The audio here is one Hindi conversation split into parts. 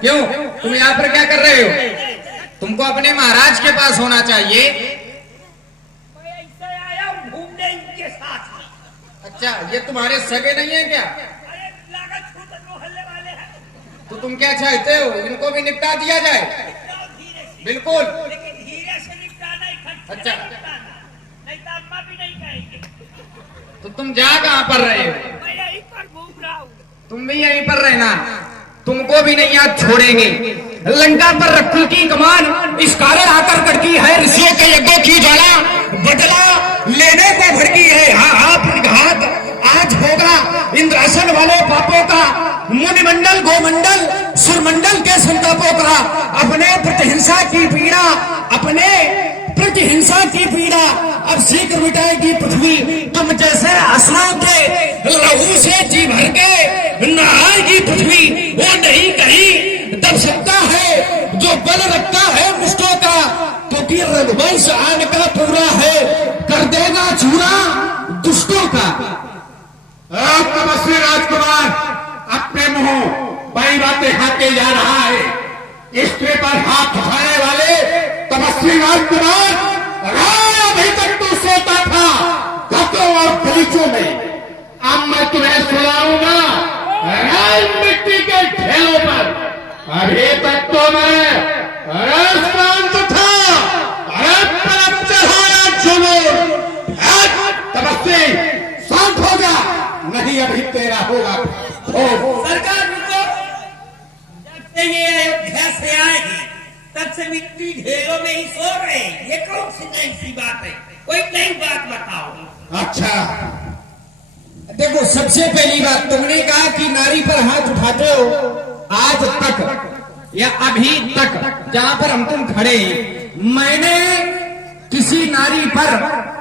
क्यों? तुम यहाँ पर क्या कर रहे हो? तुमको अपने महाराज के पास होना चाहिए। मैं ऐसे आया हूँ घूमने इनके साथ। अच्छा, ये तुम्हारे सगे नहीं है क्या? अरे लागत खुद मोहल्ले वाले हैं। तो तुम क्या चाहते हो, इनको भी निपटा दिया जाए? धीरे से, बिल्कुल। लेकिन धीरे से निपटाना, इकट्ठे अच्छा। नहीं निपटाना, नहीं तो अम्मा भी नहीं कहेंगे। तो तुम जा कहाँ पर रहे हो? मैं यहीं पर घूम रहा हूँ। तुम भी यहीं पर रहना, तुमको भी नहीं याद छोड़ेंगे। लंका पर रखी की कमान इस कारण आकर कटकी है, ऋषियों के यज्ञों की ज्वाला बदला लेने को भड़की है। हाँ, घात आज होगा इंद्रासन वाले पापों का, मुनिमंडल गोमंडल सुरमंडल के संतापों का। अपने प्रतिहिंसा की पीड़ा, अपने प्रतिहिंसा की पीड़ा अब शीघ्र मिटाएगी पृथ्वी। तुम जैसे असुरों के लहू से जी भर के नहाएगी पृथ्वी। वो नहीं कहीं दब सकता है जो बल रखता है दुष्टों का, क्योंकि रघुवंश आन का पूरा है, कर देगा चूरा दुष्टों का। तपस्वी राजकुमार अपने मुंह बड़ी बातें खाते जा रहा है। स्त्री पर हाथ उठाने वाले तपस्वी राजकुमार, अभी तक तू सोता था घाटों और गलीचों में, अब मैं तुम्हें सुनाऊंगा मिट्टी के ठेलों पर। अभी तक तो मैं शांत था, तरफ चढ़ाया जुनून। तपस्वी शांत हो जा, नहीं अभी तेरा होगा। सरकार रुको, जब से ये अयोध्या से आए हैं तब से मिट्टी ढेरों में ही सो रहे हैं। ये कौन सी नई सी बात है? कोई नई बात बताओ। अच्छा, देखो, सबसे पहली बात तुमने कहा कि नारी पर हाथ उठाते हो। आज तक या अभी तक जहां पर हम तुम खड़े, मैंने किसी नारी पर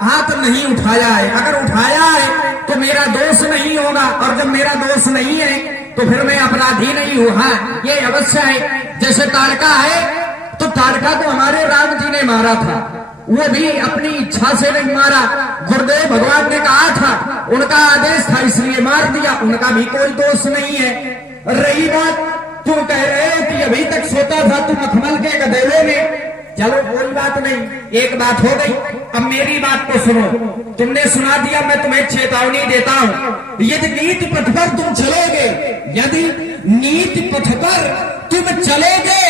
हाथ नहीं उठाया है। अगर उठाया है तो मेरा दोष नहीं होगा, और जब मेरा दोष नहीं है तो फिर मैं अपराधी नहीं हूं। हाँ, ये अवश्य है। जैसे ताड़का है, तो ताड़का तो हमारे राम जी ने मारा था, वो भी अपनी इच्छा से नहीं मारा। गुरुदेव भगवान ने कहा था, उनका आदेश था इसलिए मार दिया, उनका भी कोई दोष नहीं है। रही बात तुम कह रहे हो कि अभी तक सोता था तुम मखमल के गधेड़े में, चलो कोई बात नहीं, एक बात हो गई। अब मेरी बात को सुनो। तुमने सुना दिया, मैं तुम्हें चेतावनी देता हूं। यदि नीति पथ पर तुम चलोगे, यदि नीति पथ पर तुम चलोगे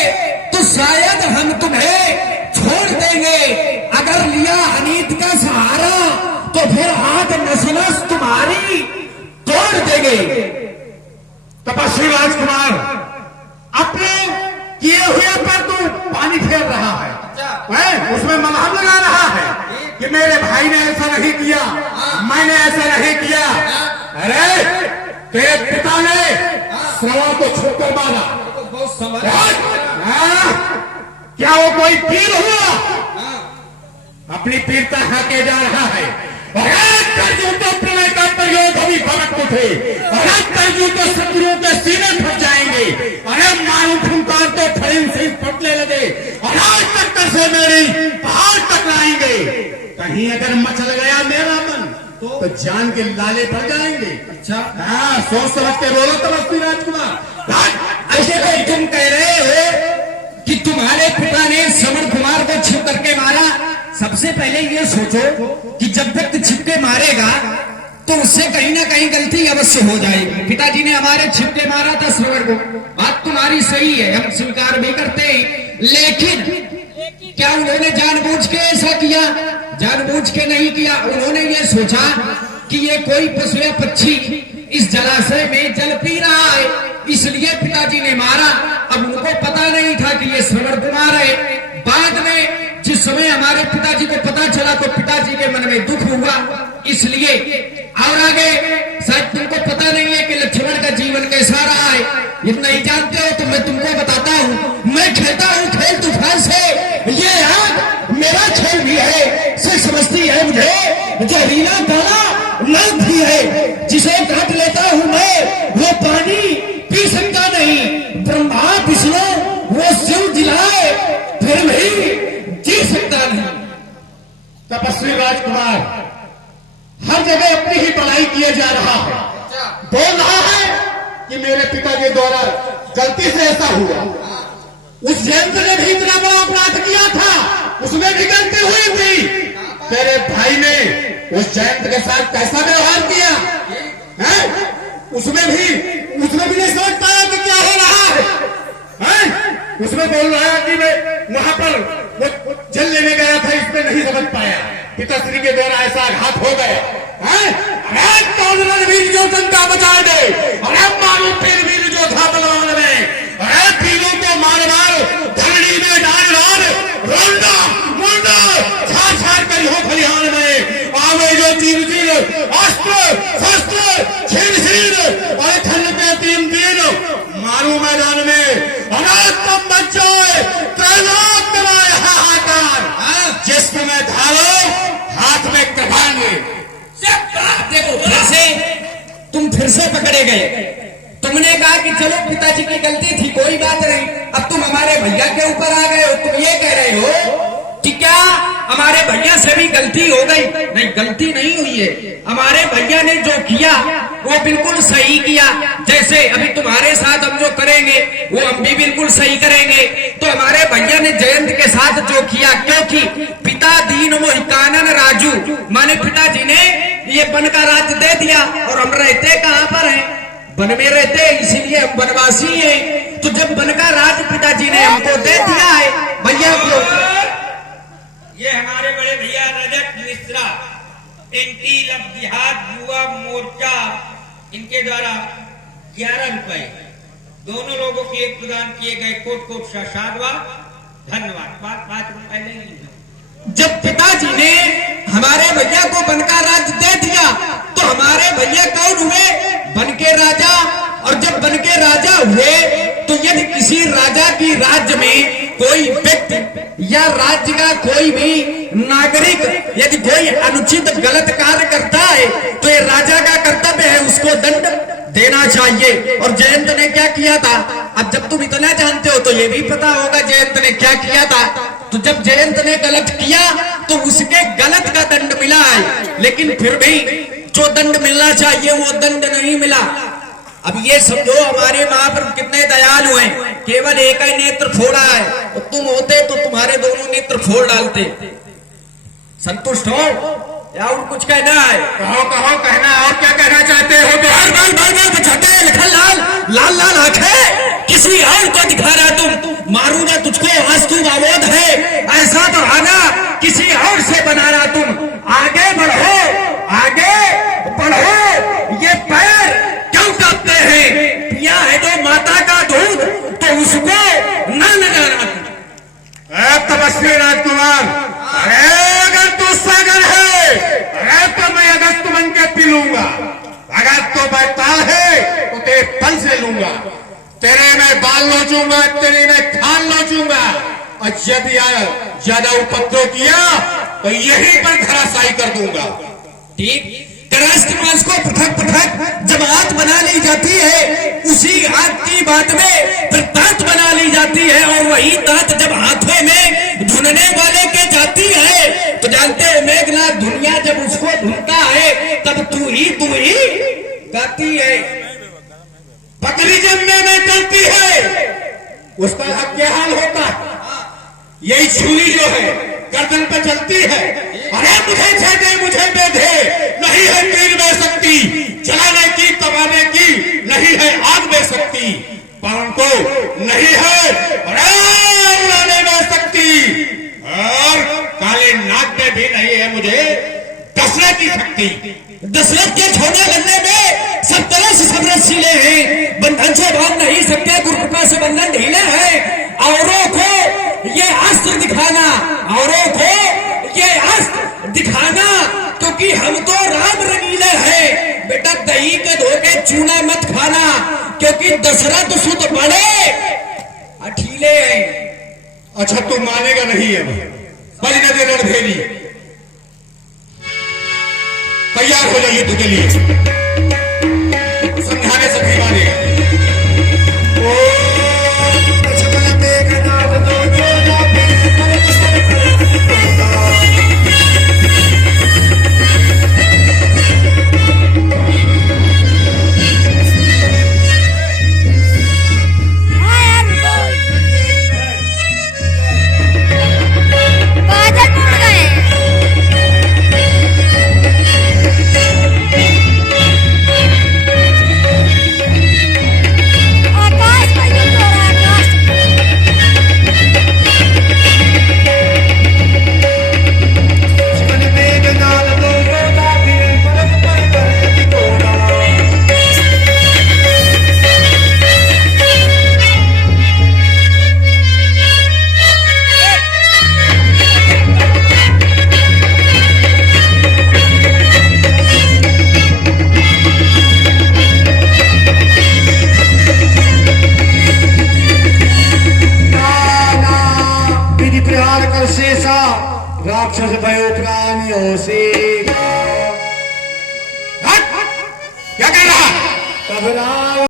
तो शायद हम तुम्हें छोड़ देंगे। अगर लिया अनीत का सहारा तो फिर हाथ नस तुम्हारी तोड़ देंगे। तपस्वी राजकुमार, अपने किए हुए पर तू पानी फेर रहा है, उसमें मलहम लगा रहा है कि मेरे भाई ने ऐसा नहीं किया, मैंने ऐसा नहीं किया। अरे तेरे पिता ने श्रवा को छोड़कर मारा, क्या वो कोई पीर हुआ? अपनी पीरता खाके जा रहा है। तो प्रलय का प्रयोग अभी भड़क उठे, तर्जु तो शत्रुओं के सीने फट जाएंगे। अरे मारू फुंकार तो फरीम से फटने लगे, और आज तक से मेरी पहाड़ टकराएंगे। कहीं अगर मचल गया मेरा मन तो जान के लाले पड़ जाएंगे। अच्छा, हाँ, सोच समझ के बोलो तपस्वी राजकुमार। ऐसे भाई तुम कह रहे हो कि तुम्हारे पिता ने श्रवण कुमार को छिप करके मारा। सबसे पहले ये सोचो कि जब व्यक्ति छिपके मारेगा तो उससे कहीं ना कहीं गलती अवश्य हो जाएगी। पिताजी ने हमारे छिपके मारा था श्रवण को, बात तुम्हारी सही है, हम स्वीकार भी करते हैं। लेकिन क्या उन्होंने जानबूझ के ऐसा किया? जानबूझ के नहीं किया। उन्होंने ये सोचा कि ये कोई पशु या पक्षी इस जलाशय में जल पी रहा है, इसलिए पिताजी ने मारा। अब उनको पता नहीं था कि ये श्रवण कुमार है। बाद में जिस समय हमारे पिताजी को पता चला तो पिताजी के मन में दुख हुआ, इसलिए। और आगे शायद तुमको पता नहीं है कि लक्ष्मण का जीवन कैसा रहा है, इतना ही जानते हो तो मैं तुमको बताता हूँ। मैं खेलता हूँ खेल तूफान से, ये आग मेरा खेल भी है, से समझती है मुझे जहरीला दाना लाभ भी है। जिसे काट लेता हूँ मैं वो पानी पी सकता नहीं। ब्रह्मा विष्णु वो शिव जिलाए फिर भी जी सकता नहीं। तपस्वी राजकुमार, हर जगह अपनी ही भलाई किए जा रहा है, बोल रहा है कि मेरे पिताजी द्वारा गलती से ऐसा हुआ। उस जयंत ने भी इतना बड़ा अपराध किया था, उसमें भी गलती हुई थी। तेरे भाई ने उस जयंत के साथ कैसा व्यवहार किया है? उसमें भी नहीं समझ पाया कि क्या हो रहा है? उसमें बोल रहा है कि मैं वहां पर वो जल लेने गया था, इसमें नहीं समझ पाया पिताश्री के द्वारा ऐसा आघात हो गया है। अरे कौन रणवीर जो टंका बचा दे, अरे मारो फिर वीर जो था बलवान में, अरे पीलों को मार मार धरणी में डाल रोंडा मुंडा छाड़ छाड़ कर हो खलिहान में आवे जो तीर तीर अस्त्र शस्त्र छीन छीन और खल पे तीन तीन मारू मैदान में। अरे तुम बच्चों त्रैलोक कराए हाहाकार, जिसमें मैं धारो हाथ में कृपाण। देखो तुम फिर से पकड़े गए। तुमने कहा कि चलो पिताजी की गलती थी, कोई बात नहीं। अब तुम हमारे भैया के ऊपर आ गए हो। तुम ये कह रहे हो कि क्या हमारे भैया से भी गलती हो गई? नहीं, गलती नहीं हुई है। हमारे भैया ने जो किया वो बिल्कुल सही किया। जैसे अभी तुम्हारे साथ हम जो करेंगे वो हम भी बिल्कुल सही करेंगे। तो हमारे भैया ने जयंत के साथ जो किया, क्योंकि पिता दीन मोहि कानन राजू, माने पिताजी ने ये वन का राज दे दिया और हम रहते कहां पर हैं? वन में रहते, इसीलिए हम वनवासी हैं। तो जब वन का राज पिताजी ने हमको दे दिया है भैया को, ये हमारे बड़े भैया रजत मिश्रा एंटी लब जिहाद युवा मोर्चा, इनके द्वारा 11 रुपए दोनों लोगों के एक प्रदान किए गए। कोट कोट साधुवाद, धन्यवाद। 5 रुपए नहीं। जब पिताजी ने हमारे भैया को वन का राज दे दिया तो हमारे भैया कौन हुए? वन के राजा। और जब वन के राजा हुए तो यदि किसी राजा की राज्य में कोई व्यक्ति या राज्य का कोई भी नागरिक यदि कोई अनुचित गलत कार्य करता है तो ये राजा का कर्तव्य है उसको दंड देना चाहिए। और जयंत ने क्या किया था? अब जब तुम इतना जानते हो तो ये भी पता होगा जयंत ने क्या किया था। तो जब जयंत ने गलत किया तो उसके गलत का दंड मिला है, लेकिन फिर भी जो दंड मिलना चाहिए वो दंड नहीं मिला। अब ये समझो हमारे महाप्रभु कितने दयालु हैं, केवल एक ही नेत्र फोड़ा है। तो तुम होते तो तुम्हारे दोनों नेत्र फोड़ डालते। संतुष्ट हो या और कुछ कहना है? कहो कहना, और क्या कहना चाहते हो? लाल लाल आंखें किसी और को दिखा रहा तुम, मारूंगा तुझको, आज तू अवोध है ऐसा तो आना किसी और से बना रहा तुम। आगे बढ़ो, आगे बढ़ो। ये पैर क्यों कांपते हैं? पिया है जो माता का दूध तो उसको ना जाना। तपस्वी राजकुमार, अरे अगर तू सागर है, अरे तो मैं अगस्त बन के पी लूंगा। अगर तो बैताल है तो तेरे फल से लूंगा। तेरे में बाल नोचूंगा, तेरे में खाल नोचूंगा। और यदि ज्यादा उपद्रव किया तो यहीं पर धराशायी कर दूंगा। ठीक, राष्ट्र मांस को पृथक पृथक जब आंत बना ली जाती है, उसी आंत की बात में फिर दांत बना ली जाती है। और वही दांत जब हाथों में धुनने वाले के जाती है तो जानते हो मेघनाथ दुनिया जब उसको धुनता है तब तू ही गाती है। पकड़ी जमने में चलती है, उसका अब क्या हाल होता? यही छुरी जो है गर्दन पे चलती है। अरे मुझे छेदे मुझे बेधे, नहीं है तीर में शक्ति, जलाने की तबाने की नहीं है आग में शक्ति, पान को नहीं है अरे उड़ाने में शक्ति, और काले नाग में भी नहीं है मुझे कसने की शक्ति। दशरथ के छोड़ने लगने में सब तरह से सब रसीले हैं, बंधन से बांध नहीं सकते, गुरुकृपा से बंधन ढीले हैं। औरों को ये अस्त्र दिखाना, औरों को ये अस्त्र दिखाना, क्योंकि हम तो राम रंगीले हैं। बेटा दही के धोखे चूना मत खाना, क्योंकि दशरथ सुत बड़े अठीले हैं। अच्छा तू मानेगा नहीं है, बजने दे रणभेरी, तैयार हो जाइए तुझे लिए।